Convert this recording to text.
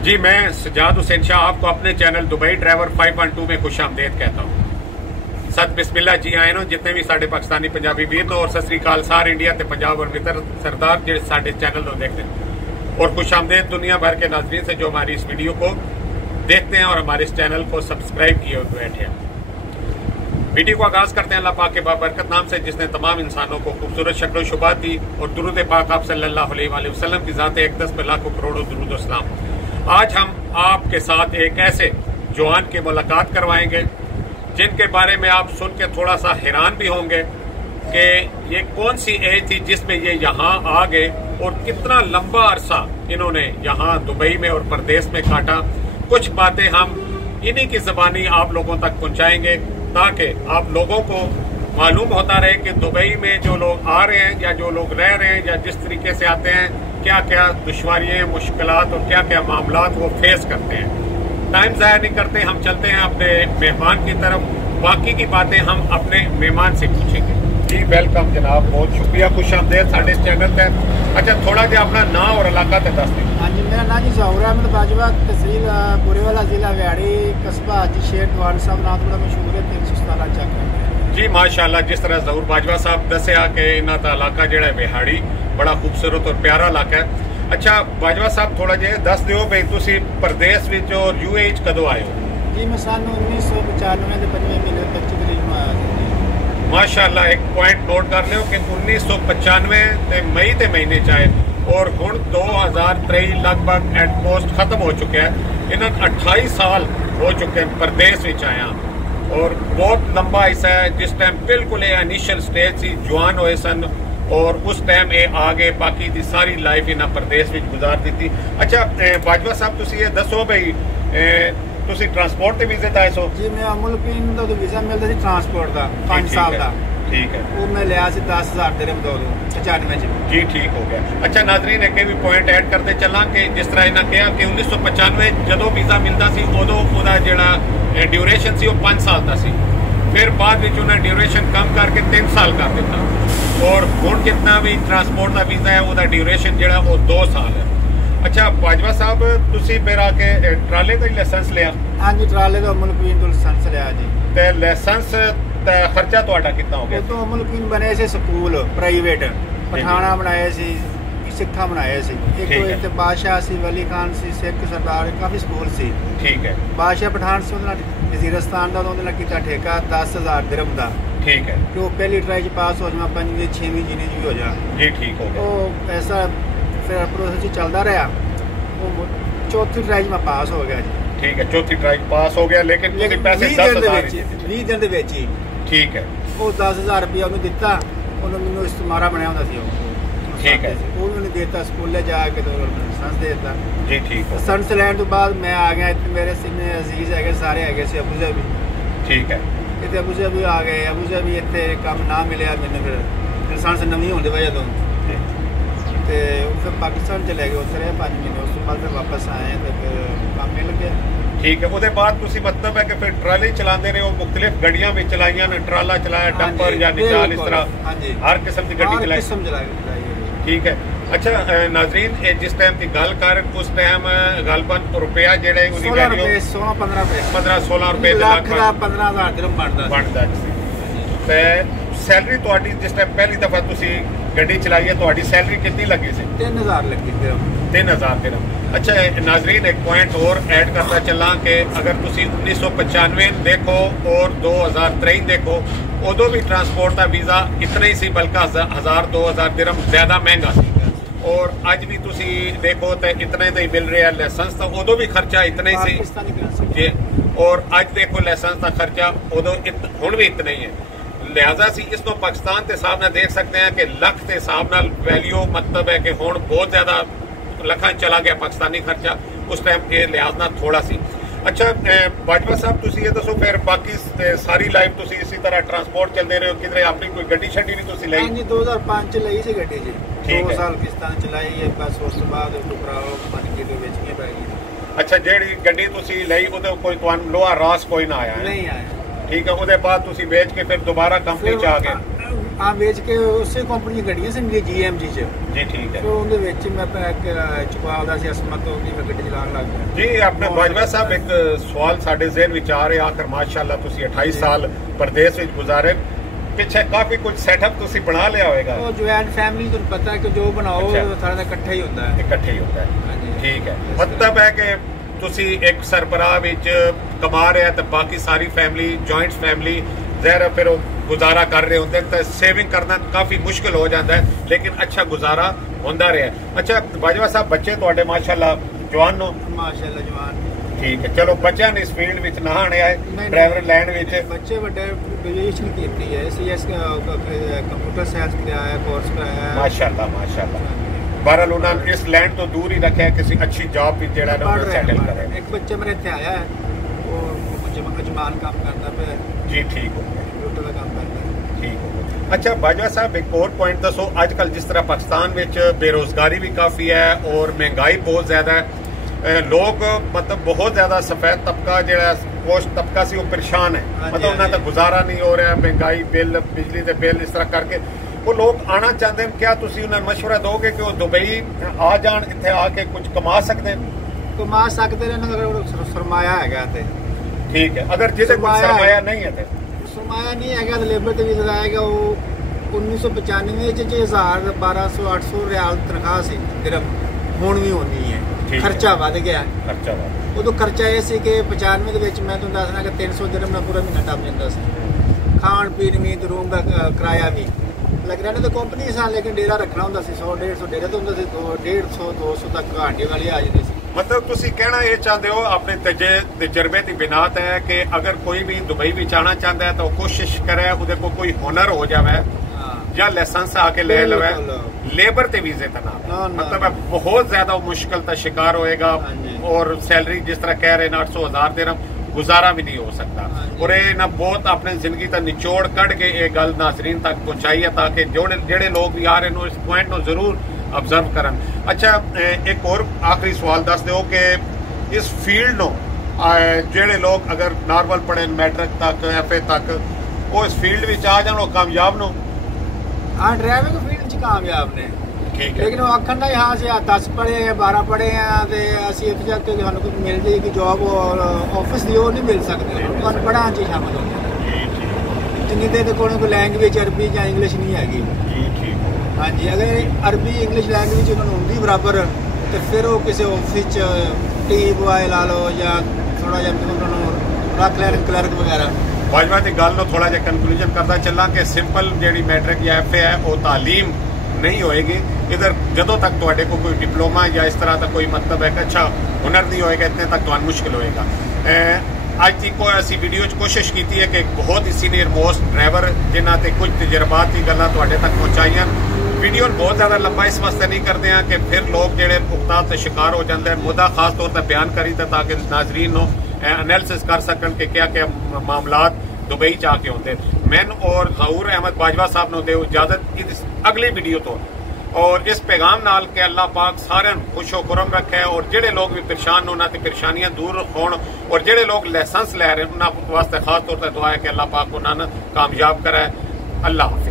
जी, मैं सजाद हुसैन शाह आपको अपने चैनल दुबई ड्राइवर 512 में खुश आमदेद कहता हूँ। सत बिस्मिल्ला जी आए नो जितने भी साढ़े पाकिस्तानी पंजाबी वीर नो और सत श्री अकाल सार इंडिया ते पंजाब और मित्र सरदार जो साढ़े चैनल को देखते हैं और खुश आमदेद दुनिया भर के नाजरीन से जो हमारी इस वीडियो को देखते हैं और हमारे इस चैनल को सब्सक्राइब किए हुए बैठे हैं। वीडियो को आगाज करते हैं अल्लाह पाक के बाबरकत नाम से जिसने तमाम इंसानों को खूबसूरत शक्ल शुबा दी और दुरूद पाक आप सल्लल्लाहु अलैहि वसल्लम की ज़ात अक़दस पे लाखों करोड़ों दुरूद और सलाम। आज हम आपके साथ एक ऐसे जवान की मुलाकात करवाएंगे जिनके बारे में आप सुन के थोड़ा सा हैरान भी होंगे कि ये कौन सी एज थी जिसमें ये यहाँ आ गए और कितना लंबा अरसा इन्होंने यहाँ दुबई में और परदेश में काटा। कुछ बातें हम इन्हीं की ज़बानी आप लोगों तक पहुँचाएंगे ताकि आप लोगों को मालूम होता रहे कि दुबई में जो लोग आ रहे हैं या जो लोग रह रहे हैं या जिस तरीके से आते हैं क्या क्या दुश्वारियाँ मुश्किलात और क्या क्या मामलात वो फेस करते हैं। टाइम ज़ाया नहीं करते, हम चलते हैं अपने मेहमान की तरफ। बाकी की बातें हम अपने मेहमान से पूछेंगे। जी वेलकम जनाब, बहुत शुक्रिया, खुश आमदेद साढ़े चैनल पर। अच्छा, थोड़ा जा अपना नाम और इलाका ते दस दें। हाँ जी, मेरा नाम जी ज़हूर अहमद बाजवा, तहसील बुरेवाला, ज़िला व्याड़ी, कस्बा हाजी शेर दवान साहब नाम बड़ा मशहूर है 317 चक। जी माशाल्लाह, जिस तरह ज़हूर बाजवा साहब दसिया कि इन्हों का इलाका जो है विहाड़ी बड़ा खूबसूरत और प्यारा इलाका है। अच्छा बाजवा साहब, थोड़ा जिहा दस दिओ भाई तुसी परदेश विच और यूए च कदों आए हो? जी मैं सानू 1995 के 5वें महीने 25 तरीक में आया था। माशाल्लाह, एक पॉइंट नोट कर लियो कि 1995 ते मई के महीने च आए और हुण 2023 लगभग एट मोस्ट खत्म हो चुका है। इन्होंने 28 साल हो चुके हैं परदेश विच आया और बहुत लंबा हिस्सा है। जिस टाइम बिल्कुल इनिशियल स्टेज सी जवान होए सन और उस टाइम ये आ गए, बाकी दी सारी लाइफ इन्हें परदेश में गुजार दी थी। अच्छा बाजवा साहब, तुसी ये दसो भाई तुसी ट्रांसपोर्ट के वीजे आए सो? जी मैं मुल्किन तो वीजा मिलता सी ट्रांसपोर्ट का 5 साल का। ठीक है, वो मैं लिया सी 10,000 दिरहम 95 जी ठीक हो गया। अच्छा नाजरीन, एक भी पॉइंट ऐड करते चला कि जिस तरह इन्हें कहा कि 1995 जो वीजा मिलता सी उदों उहदा जिहड़ा ड्यूरेशन सी 5 साल का सी, फिर बाद में उन्हें ड्यूरेशन कम करके 3 साल कर दिता और हुण जितना भी ट्रांसपोर्ट का वीजा है उसका ड्यूरेशन जो वो 2 साल है। अच्छा बाजवा साहब, तुसी फिर आके ट्राले का लाइसेंस लिया? हाँ जी, ट्राले का मुल्किन तो लाइसेंस लिया जी। ते लाइसेंस दा खर्चा तुहाडा कितना हो गया? तो मुल्किन बने से स्कूल प्राइवेट पठाना बनाए सी, सिखा बनाए सी, एक तो बादशाह सी, वली खान सी, सिख सरदार, काफी स्कूल सी। ठीक है, बादशाह पठान से वजीरस्तान का उन्होंने किया ठेका 10,000 दिरहम का। ठीक है, तो पहली ट्राई पास हो जाए 5वीं 6वीं जिन्हें भी हो जा जी ठीक हो गया। तो ऐसा फिर प्रोसेस चलता रहा। वो चौथी ट्राई में पास हो गया जी। ठीक है, चौथी ट्राई पास हो गया, लेकिन पैसे 10,000 20 दिन ही। ठीक है, वो 10,000 रुपया उन्होंने दिता, उन्होंने मैंने इस्तेमारा बनाया होता सी। ठीक है, उन्होंने देता स्कूले जाके तो लाइसेंस दे दिता जी। ठीक है, लाइसेंस लैन तो बाद मैं आ गया, मेरे सिने अजीज है सारे है से अबू धाबी। ठीक है, इतने अबू धाबी आ गए, अबू धाबी इतने काम ना मिले मैंने, फिर लाइसेंस नवी होने की वजह तो फिर पाकिस्तान चले गए, उतरे 5 महीने, उस बाद फिर वापस आए तो फिर काम मिल गया। ठीक है, उसके बाद तुसी मतलब है कि फिर ट्राली चलाते रहे हो, मुख्तलिफ गड्डियां भी चलाइया ने, ट्राला चलाया, डंपर या निजाल, इस तरह हर किस्म की गड्डी चलाई। ठीक है। अच्छा नाजरीन, जिस टाइम की गल कर उस टाइम गलबन रुपया जेड़े 15-16 रुपए 15,000 दिरहम बनता ते सैलरी तुहाडी जिस टाइम पहली दफा तुसी गड्डी चलाई है तुहाडी सैलरी कितनी लगी सी? 3,000 लगी दिरहम। 3,000 दिरहम। अच्छा नाजरीन, एक पॉइंट और ऐड करता चला कि अगर तुसी 1995 देखो और 2023 देखो, उदों भी ट्रांसपोर्ट का वीज़ा इतना ही सी, बल्कि 1,000-2,000 दिरहम ज़्यादा महंगा सी। और अज भी तुसी देखो तो इतने का ही मिल रहा है लाइसेंस, तो उदों भी खर्चा इतना ही सी और अज देखो लाइसेंस का खर्चा उदों हुण भी इतना ही है। लिहाजा सी इसको पाकिस्तान के हिसाब न देख सकते हैं कि लख के हिसाब न वैल्यू मतलब है कि हुण बहुत ज़्यादा लखा चला गया पाकिस्तानी खर्चा, उस टाइम ये लिहाज ना थोड़ा सी। अच्छा बाजवा साहब, तुसी ये दसो फिर बाकी सारी लाइफ तुसी इसी तरह ट्रांसपोर्ट चलते रहे हो, किधरे अपनी कोई गड्डी शड्डी नहीं तुसी लई? जी 2005 च लई सी गड्डी जी। 2 साल किस्तां चलाई है, बस उस बाद टुकराओ बन के तो बेचनी पै गई। अच्छा, जेड़ी गड्डी तुसी लई उदे कोई तुहानू लोहा रास कोई ना आया? नहीं आया। ठीक है, उसके बाद तुसी बेच के फिर दोबारा कंपनी च आ गए? ਆ ਵੇਚ ਕੇ ਉਸੇ ਕੰਪਨੀ ਦੀਆਂ ਗੱਡੀਆਂ ਸੀ ਮੇਰੀ GMG ਚ ਜੀ। ਠੀਕ ਹੈ। ਫਿਰ ਉਹਦੇ ਵਿੱਚ ਮੈਂ ਚੁਕਾਉਂਦਾ ਸੀ ਅਸਮਤ ਹੋ ਗਈ, ਗੱਡੀ ਚਲਾਉਣ ਲੱਗ ਗਿਆ ਜੀ। ਆਪਣੇ ਬਾਜਵਾ ਸਾਹਿਬ ਇੱਕ ਸਵਾਲ ਸਾਡੇ ਜ਼ਿਹਨ ਵਿੱਚ ਆ ਰਿਹਾ, ਆਖਰ ਮਾਸ਼ਾਅੱਲਾ ਤੁਸੀਂ 28 ਸਾਲ ਪਰਦੇਸ ਵਿੱਚ ਗੁਜ਼ਾਰੇ, ਪਿੱਛੇ ਕਾਫੀ ਕੁਝ ਸੈਟਅਪ ਤੁਸੀਂ ਬਣਾ ਲਿਆ ਹੋਵੇਗਾ। ਉਹ ਜੁਆਇੰਟ ਫੈਮਿਲੀ ਤੁਹਾਨੂੰ ਪਤਾ ਹੈ ਕਿ ਜੋ ਬਣਾਓ ਸਾਰਾ ਦਾ ਇਕੱਠਾ ਹੀ ਹੁੰਦਾ ਹੈ। ਇਕੱਠੇ ਹੀ ਹੁੰਦਾ ਹੈ। ਠੀਕ ਹੈ। ਮਤਲਬ ਹੈ ਕਿ ਤੁਸੀਂ ਇੱਕ ਸਰਬਰਾਹ ਵਿੱਚ ਕਮਾ ਰਿਹਾ ਤੇ ਬਾਕੀ ਸਾਰੀ ਫੈਮਿਲੀ ਜੁਆਇੰਟ ਫੈਮਿਲੀ ਜ਼ਹਿਰ ਫਿਰ ਉਹ ਗੁਜ਼ਾਰਾ ਕਰ ਰਹੇ ਹੁੰਦੇ ਤਾਂ ਸੇਵਿੰਗ ਕਰਨਾ ਕਾਫੀ ਮੁਸ਼ਕਿਲ ਹੋ ਜਾਂਦਾ ਹੈ, ਲੇਕਿਨ ਅੱਛਾ ਗੁਜ਼ਾਰਾ ਹੁੰਦਾ ਰਿਹਾ। ਅੱਛਾ ਬਾਜਵਾ ਸਾਹਿਬ, ਬੱਚੇ ਤੁਹਾਡੇ ਮਾਸ਼ਾਅੱਲਾ ਜਵਾਨ ਨੂੰ? ਮਾਸ਼ਾਅੱਲਾ ਜਵਾਨ। ਠੀਕ ਹੈ। ਚਲੋ ਬੱਚਿਆਂ ਨੇ ਇਸ ਫੀਲਡ ਵਿੱਚ ਨਾ ਆਣੇ ਆਏ ਡਰਾਈਵਰ ਲੈਣ ਵਿੱਚ? ਬੱਚੇ ਵੱਡੇ ਗ੍ਰੈਜੂਏਸ਼ਨ ਕੀਤੀ ਹੈ, CS ਕੰਪਿਊਟਰ ਸਾਇੰਸ ਦਾ ਕੋਰਸ ਕਰਾਇਆ ਹੈ। ਮਾਸ਼ਾਅੱਲਾ ਮਾਸ਼ਾਅੱਲਾ। ਬਹਰਹਾਲ ਉਹਨਾਂ ਨੂੰ ਇਸ ਲੈਂਡ ਤੋਂ ਦੂਰ ਹੀ ਰੱਖਿਆ, ਕਿਸੇ ਅੱਛੀ ਜੌਬ ਵੀ ਜਿਹੜਾ ਨਾ ਸੈਟਲ ਕਰੇ। ਇੱਕ ਬੱਚਾ ਮੇਰੇ ਇੱਥੇ ਆਇਆ ਹੈ, ਉਹ ਅਜਮਾਨ ਕੰਮ ਕਰਦਾ ਪਿਆ ਜੀ। ਠੀਕ ਹੋ ਗਿਆ। ਕੰਪਿਊਟਰ ਦਾ ਕੰਮ ਕਰਦਾ। ਠੀਕ ਹੋ ਗਿਆ। ਅੱਛਾ ਬਾਜਵਾ ਸਾਹਿਬ, ਇੱਕ ਹੋਰ ਪੁਆਇੰਟ ਦੱਸੋ, ਅੱਜ ਕੱਲ੍ਹ ਜਿਸ ਤਰ੍ਹਾਂ ਪਾਕਿਸਤਾਨ ਵਿੱਚ ਬੇਰੁਜ਼ਗਾਰੀ ਵੀ ਕਾਫੀ ਹੈ ਔਰ ਮਹਿੰਗਾਈ ਬਹੁਤ ਜ਼ਿਆਦਾ ਹੈ, ਲੋਕ ਮਤਲਬ ਬਹੁਤ ਜ਼ਿਆਦਾ ਸਫੈਦ ਤਬਕਾ ਜਿਹੜਾ ਪੋਸ਼ ਤਬਕਾ ਸੀ ਉਹ ਪਰੇਸ਼ਾਨ ਹੈ, ਮਤਲਬ ਉਹਨਾਂ ਦਾ ਗੁਜ਼ਾਰਾ ਨਹੀਂ ਹੋ ਰਿਹਾ, ਮਹਿੰਗਾਈ ਬਿੱਲ ਬਿਜਲੀ ਦੇ ਬਿੱਲ ਇਸ ਤਰ੍ਹਾਂ ਕਰਕੇ ਉਹ ਲੋਕ ਆਣਾ ਚਾਹੁੰਦੇ ਨੇ। ਕਿਆ ਤੁਸੀਂ ਉਹਨਾਂ ਨੂੰ ਮਸ਼ਵਰਾ ਦੋਗੇ ਕਿ ਉਹ ਦੁਬਈ ਆ ਜਾਣ, ਇੱਥੇ ਆ ਕੇ ਕੁਝ ਕਮਾ ਸਕਦੇ ਨੇ? ਕਮਾ ਸਕਦੇ ਨੇ ਅਗਰ ਸਰਮਾਇਆ ਹੈਗਾ ਤੇ। ਠੀਕ ਹੈ। ਅਗਰ ਜਿਹਦੇ ਕੋਲ ਸਰਮਾਇਆ ਨਹੀਂ ਹੈ ਤੇ? ਸਰਮਾਇਆ ਨਹੀਂ ਹੈਗਾ ਤਾਂ ਲੇਬਰ ਤੇ ਵੀਜ਼ਾ ਆਏਗਾ। ਉਹ 1995 ਚ 1000 1200 800 ਰਿਆਲ ਤਨਖਾਹ ਸੀ ਦਿਰਹਮ, ਹੁਣ ਵੀ ਹੋਣੀ ਹੈ। ਖਰਚਾ ਵੱਧ ਗਿਆ। ਖਰਚਾ ਵੱਧ। ਉਦੋਂ ਖਰਚਾ ਇਹ ਸੀ ਕਿ 95 ਦੇ ਵਿੱਚ ਮੈਂ ਤੁਹਾਨੂੰ ਦੱਸਣਾ ਕਿ 300 ਦਿਰਹਮ ਨਾਲ ਪੂਰਾ ਮਹੀਨਾ ਟੱਪ ਜਾਂਦਾ ਸੀ। ਖਾਣ ਪੀਣ ਵੀ ਤੇ ਰੂਮ ਦਾ ਕਿਰਾਇਆ ਵੀ ਲੱਗ ਰਿਹਾ। ਤਾਂ ਕੰਪਨੀ ਸਾਂ ਲੇਕਿਨ ਡੇਰਾ ਰੱਖਣਾ ਹੁੰਦਾ ਸੀ, 100 150 ਡੇਰਾ ਤਾਂ ਹੁੰਦਾ ਸੀ, 150 200 ਤੱਕ ਘਾਟੇ ਵਾਲੀ ਆ ਜਾਂਦੀ ਸੀ। ਮਤਲਬ ਤੁਸੀਂ ਕਹਿਣਾ ਇਹ ਚਾਹੁੰਦੇ ਹੋ ਆਪਣੇ ਤਜਰਬੇ ਦੀ ਬਿਨਾ ਤੇ ਹੈ ਕਿ ਅਗਰ ਕੋਈ ਵੀ ਦੁਬਈ ਵਿੱਚ ਆਣਾ ਚਾਹੁੰਦਾ ਹੈ ਤਾਂ ਉਹ ਕੋਸ਼ਿਸ਼ ਕਰੇ ਉਹਦੇ ਕੋਲ ਕੋਈ ਹੁਨਰ ਹੋ ਜਾਵੇ ਜਾਂ ਲਾਇਸੈਂਸ ਆ ਕੇ ਲੈ ਲਵੇ, ਲੇਬਰ ਤੇ ਵੀਜ਼ੇ ਤੇ ਨਾ। ਮਤਲਬ ਬਹੁਤ ਜ਼ਿਆਦਾ ਮੁਸ਼ਕਿਲ ਦਾ ਸ਼ਿਕਾਰ ਹੋਏਗਾ ਔਰ ਸੈਲਰੀ ਜਿਸ ਤਰ੍ਹਾਂ ਕਹਿ ਰਹੇ ਨੇ 800 1000 ਦਿਰਹਮ ਗੁਜ਼ਾਰਾ ਵੀ ਨਹੀਂ ਹੋ ਸਕਦਾ। ਔਰ ਇਹ ਨਾ ਬਹੁਤ ਆਪਣੀ ਜ਼ਿੰਦਗੀ ਦਾ ਨਿਚੋੜ ਕੱਢ ਕੇ ਇਹ ਗੱਲ ਨਾਜ਼ਰੀਨ ਤੱਕ ਪਹੁੰਚਾਈ ਹੈ ਤਾਂ ਕਿ ਜਿਹੜੇ ਲੋਕ ਵੀ ਆ ਰਹੇ ਨੇ ਇਸ ਪੁਆਇੰਟ ਨੂੰ ਜ਼ਰੂਰ ਆਬਜ਼ਰਵ ਕਰਨ। ਅੱਛਾ ਇੱਕ ਹੋਰ ਆਖਰੀ ਸਵਾਲ ਦੱਸ ਦਿਓ ਕਿ ਇਸ ਫੀਲਡ ਨੂੰ ਜਿਹੜੇ ਲੋਕ ਅਗਰ ਨਾਰਮਲ ਪੜ੍ਹੇ ਮੈਟ੍ਰਿਕ ਤੱਕ FA ਤੱਕ ਉਹ ਇਸ ਫੀਲਡ ਵਿੱਚ ਆ ਜਾਣ ਉਹ ਕਾਮਯਾਬ ਨੂੰ? ਹਾਂ ਡਰਾਈਵਿੰਗ ਫੀਲਡ 'ਚ ਕਾਮਯਾਬ ਨੇ। ਠੀਕ ਹੈ। ਲੇਕਿਨ ਉਹ ਆਖਣ ਦਾ ਹਾਂ ਅਸੀਂ 10 ਪੜ੍ਹੇ ਆ 12 ਪੜ੍ਹੇ ਆ ਤੇ ਅਸੀਂ ਇੱਥੇ ਜਾ ਕੇ ਸਾਨੂੰ ਕੋਈ ਮਿਲ ਜਾਏਗੀ ਜੋਬ ਆਫਿਸ ਦੀ, ਉਹ ਨਹੀਂ ਮਿਲ ਸਕਦੀ। ਤੁਹਾਨੂੰ ਪੜ੍ਹਾਉਣ 'ਚ ਹੀ ਸ਼ਾਮਲ ਹੋ ਜਾਏ। ਜਿੰਨੀ ਦੇਰ ਕੋਲ ਕੋਈ ਲੈਂਗੁਏਜ ਅਰਬੀ ਜਾਂ ਇੰਗਲਿਸ਼ ਨਹੀਂ ਹੈਗੀ। ਹਾਂਜੀ, ਅਗਰ ਅਰਬੀ ਇੰਗਲਿਸ਼ ਲੈਂਗੁਏਜ ਉਹਨਾਂ ਨੂੰ ਹੁੰਦੀ ਬਰਾਬਰ ਤੇ ਫਿਰ ਉਹ ਕਿਸੇ ਆਫਿਸ 'ਚ ਟੀ ਬੁਆਏ ਲਾ ਲਓ ਜਾਂ ਥੋੜਾ ਜਿਹਾ ਉਹਨਾਂ ਨੂੰ ਰੱਖ ਲੈਣ ਕਲਰਕ ਵਗੈਰਾ। ਬਾਜਵਾ ਦੀ ਗੱਲ ਨੂੰ ਥੋੜਾ ਜਿਹਾ ਕਨਕਲੂਜਨ ਕਰਦਾ ਚੱਲਾਂ ਕਿ ਸਿੰਪਲ ਜਿਹੜੀ ਮੈਟ੍ਰਿਕ ਜਾਂ FA ਹੈ ਉਹ ਤਾਲੀਮ ਨਹੀਂ ਹੋਏਗੀ ਇਧਰ ਜਦੋਂ ਤੱਕ ਤੁਹਾਡੇ ਕੋਲ ਕੋਈ ਡਿਪਲੋਮਾ ਜਾਂ ਇਸ ਤਰ੍ਹਾਂ ਦਾ ਕੋਈ ਮਤਲਬ ਹੈ ਕਿ ਅੱਛਾ ਹੁਨਰ ਨਹੀਂ ਹੋਏਗਾ, ਇਤਨੇ ਤੱਕ ਤੁਹਾਨੂੰ ਮੁਸ਼ਕਿਲ ਹੋਏਗਾ। ਅੱਜ ਦੀ ਅਸੀਂ ਵੀਡੀਓ 'ਚ ਕੋਸ਼ਿਸ਼ ਕੀਤੀ ਹੈ ਕਿ ਬਹੁਤ ਹੀ ਸੀਨੀਅਰ ਮੋਸਟ ਡਰਾਈਵਰ ਜਿਨ੍ਹਾਂ ਤੇ ਕੁਝ ਤਜਰਬਾਤ ਦੀ ਗੱਲਾਂ ਤੁਹਾਡੇ ਤੱਕ ਪਹੁੰਚਾਈਆਂ। ਵੀਡੀਓ ਬਹੁਤ ਜ਼ਿਆਦਾ ਲੰਬਾ ਇਸ ਵਾਸਤੇ ਨਹੀਂ ਕਰਦੇ ਹਾਂ ਕਿ ਫਿਰ ਲੋਕ ਜਿਹੜੇ ਭੁਗਤਾਨ ਤੇ ਸ਼ਿਕਾਰ ਹੋ ਜਾਂਦੇ ਹਨ। ਮੁੱਦਾ ਖਾਸ ਤੌਰ ਤੇ ਬਿਆਨ ਕਰੀ ਤਾਂ ਕਿ ਨਾਜ਼ਰੀਨ ਨੂੰ एनालिसिस कर सकन कि क्या क्या मामलात दुबई च आके होते। मैन और ज़हूर अहमद बाजवा साहब ने दे इजाजत इस अगली वीडियो तो और इस पैगाम नाल के अल्लाह पाक सारे खुशो खुरम रखे और जेड़े लोग भी परेशान होना ते परेशानियां दूर होण और जेड़े लोग लाइसेंस लै रहे उन्हां वास्ते खास तौर पर दुआ है कि अल्लाह पाक उन्हां नूं कामयाब करे। अल्लाह हाफिज़।